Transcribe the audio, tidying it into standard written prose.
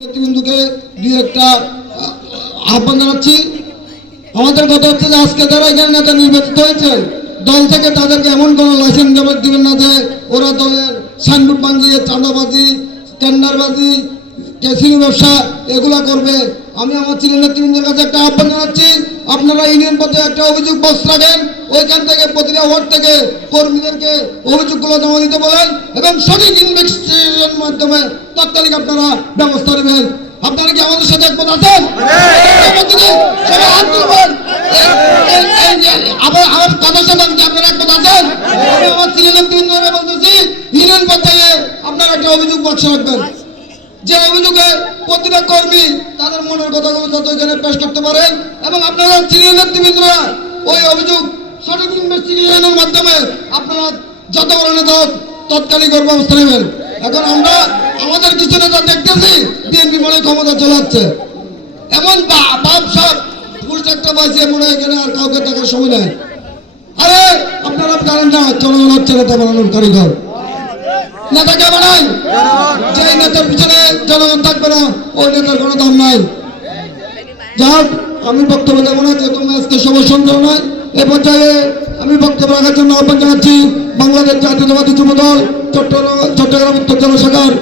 নেতৃবৃন্দকে দুই একটা আহ্বান জানাচ্ছি। আমাদের কথা হচ্ছে যে আজকে যারা এখানে নেতা নির্বাচিত হয়েছে দল থেকে তাদেরকে এমন কোনো লাইসেন্স জমা দিবেন না যে ওরা দলের সাইনবোর্ড ভাঙিয়ে চাঁদাবাজি, টেন্ডারবাজি, ক্যাসিনো ব্যবসা এগুলা করবে। আমি আমার ছেলে নেতৃবৃন্দের কাছে একটা আহ্বান জানাচ্ছি, আপনারা ইউনিয়ন পর্যায়ে একটা অভিযোগ বক্স রাখেন, ওইখান থেকে প্রতিটা ওয়ার্ড থেকে কর্মীদেরকে অভিযোগগুলো জমা দিতে বলেন এবং সঠিক ইনভেস্টিগেশনের মাধ্যমে তাৎক্ষণিক আপনারা ব্যবস্থা নেবেন। আপনারা কি আমাদের সাথে একমত আছেন? আমার কথার সাথে আপনারা একমত আছেন? আমি আমার ছেলে নেতৃবৃন্দরা বলতেছি, ইউনিয়ন পর্যায়ে আপনারা একটা অভিযোগ বক্স রাখবেন, যে অভিযোগে প্রতিটা কর্মী তাদের মনের কথাগুলো যত এখানে পেশ করতে পারেন এবং আপনারা সিনিয়র নেতৃবৃন্দরা ওই অভিযোগ সঠিক ইনভেস্টিগেশনের মাধ্যমে আপনারা যত বড় নেতা তৎকালীন ব্যবস্থা নেবেন। এখন আমরা আমাদের কিছু নেতা দেখতেছি বিএনপি মনে ক্ষমতা চলে যাচ্ছে, এমন বাপ সব পুরুষ একটা পাইছে মনে হয় এখানে আর কাউকে দেখার সময় নাই। আরে আপনারা জানেন না জনগণ হচ্ছে নেতা বানানোর কারিগর, নেতাকে বানাই, যে নেতার পিছনে জনগণ থাকবে না ওই নেতার কোনো দাম নাই। যাক, আমি বক্তব্য দেবো না, যেহেতু আজকে সবার সন্দেহ নয়। এ পর্যায়ে আমি বক্তব্য রাখার জন্য আহ্বান জানাচ্ছি বাংলাদেশ জাতীয়তাবাদী যুবদল চট্টগ্রাম উত্তর জেলা শাখার